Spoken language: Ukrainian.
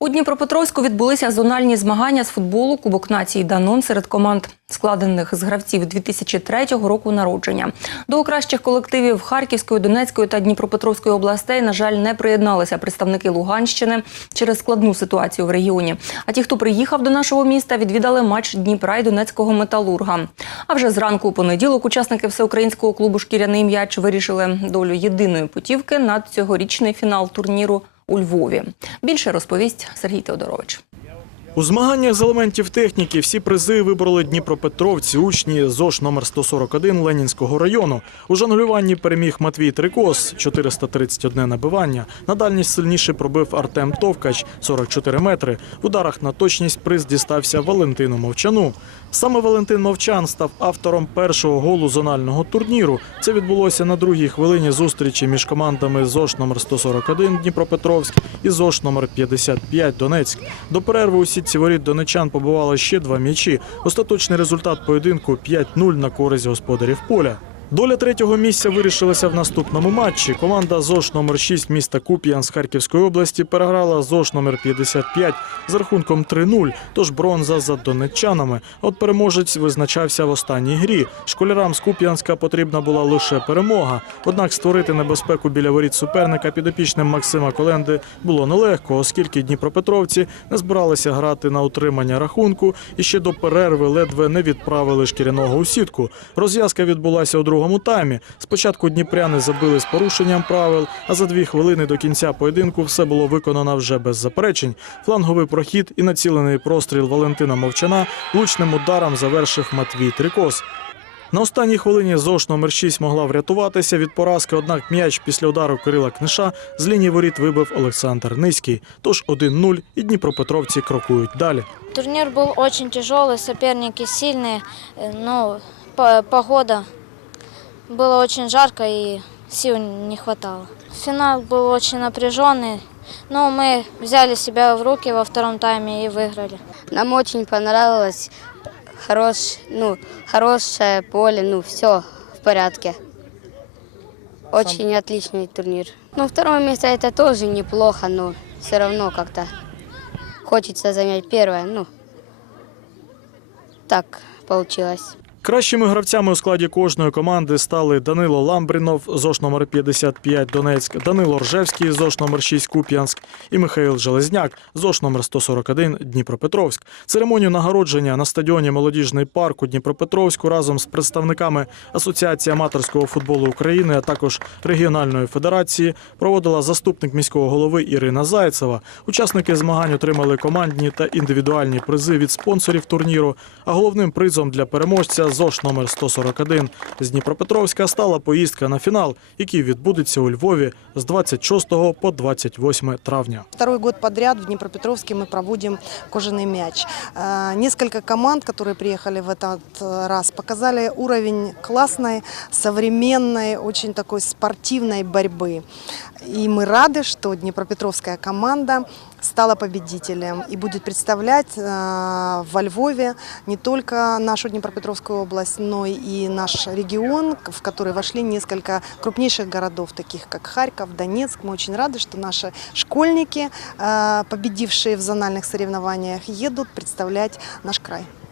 У Дніпропетровську відбулися зональні змагання з футболу Кубок нації Данон серед команд, складених з гравців 2003 року народження. До кращих колективів Харківської, Донецької та Дніпропетровської областей, на жаль, не приєдналися представники Луганщини через складну ситуацію в регіоні. А ті, хто приїхав до нашого міста, відвідали матч Дніпра і Донецького металурга. А вже зранку у понеділок учасники всеукраїнського клубу Шкіряний м'яч вирішили долю єдиної путівки на цьогорічний фінал турніру у Львові. Більше розповість Сергій Теодорович. У змаганнях з елементів техніки всі призи вибороли дніпропетровці, учні ЗОШ номер 141 Ленінського району. У жонглюванні переміг Матвій Трикос 431 набивання. На дальність сильніше пробив Артем Товкач 44 метри. В ударах на точність приз дістався Валентину Мовчану. Саме Валентин Мовчан став автором першого голу зонального турніру. Це відбулося на другій хвилині зустрічі між командами ЗОШ номер 141 Дніпропетровськ і ЗОШ номер 55 Донецьк. До перерви у сітці воріт донечан побували ще два м'ячі. Остаточний результат поєдинку 5-0 на користь господарів поля. Доля третього місця вирішилася в наступному матчі. Команда ЗОШ номер 6 міста Куп'ян з Харківської області переграла ЗОШ номер 55 з рахунком 3-0, тож бронза за донеччанами. От переможець визначався в останній грі. Школярам з Куп'янська потрібна була лише перемога. Однак створити небезпеку біля воріт суперника підопічним Максима Коленди було нелегко, оскільки дніпропетровці не збиралися грати на утримання рахунку і ще до перерви ледве не відправили шкіряного у сітку. Розв'язка відбулася у другому таймі. Спочатку дніпряни забили з порушенням правил, а за дві хвилини до кінця поєдинку все було виконано вже без заперечень. Фланговий прохід і націлений простріл Валентина Мовчана влучним ударом завершив Матвій Трикос. На останній хвилині ЗОШ номер 6 могла врятуватися від поразки, однак м'яч після удару Кирила Книша з лінії воріт вибив Олександр Низький. Тож 1-0 і дніпропетровці крокують далі. Турнир был очень тяжелый, соперники сильные, э, но по- погода было очень жарко и сил не хватало. Финал был очень напряженный, но мы взяли себя в руки во втором тайме и выиграли. Нам очень понравилось. Хорош, ну, хорошее поле, ну, все в порядке. Очень отличный турнир. Ну, второе место это тоже неплохо, но все равно как-то хочется занять первое. Ну, так получилось. Кращими гравцями у складі кожної команди стали Данило Ламбрінов, ЗОШ номер 55 Донецьк, Данило Ржевський, ЗОШ номер 6 Куп'янськ і Михайло Железняк, ЗОШ номер 141 Дніпропетровськ. Церемонію нагородження на стадіоні Молодіжний парк у Дніпропетровську разом з представниками Асоціації аматорського футболу України, а також регіональної федерації проводила заступник міського голови Ірина Зайцева. Учасники змагань отримали командні та індивідуальні призи від спонсорів турніру. А головним призом для переможця ЗОШ номер 141 з Дніпропетровська стала поїздка на фінал, який відбудеться у Львові з 26 по 28 травня. Второй год подряд в Днепропетровске мы проводим кожаный мяч. Э, Несколько команд, которые приехали в этот э, раз, показали уровень классной, современной, очень такой спортивной борьбы. И мы рады, что Днепропетровская команда стала победителем и будет представлять э, во Львове не только нашу Днепропетровскую область, но и наш регион, в который вошли несколько крупнейших городов, таких как Харьков, Донецк. Мы очень рады, что наши школьники, э, победившие в зональных соревнованиях, едут представлять наш край.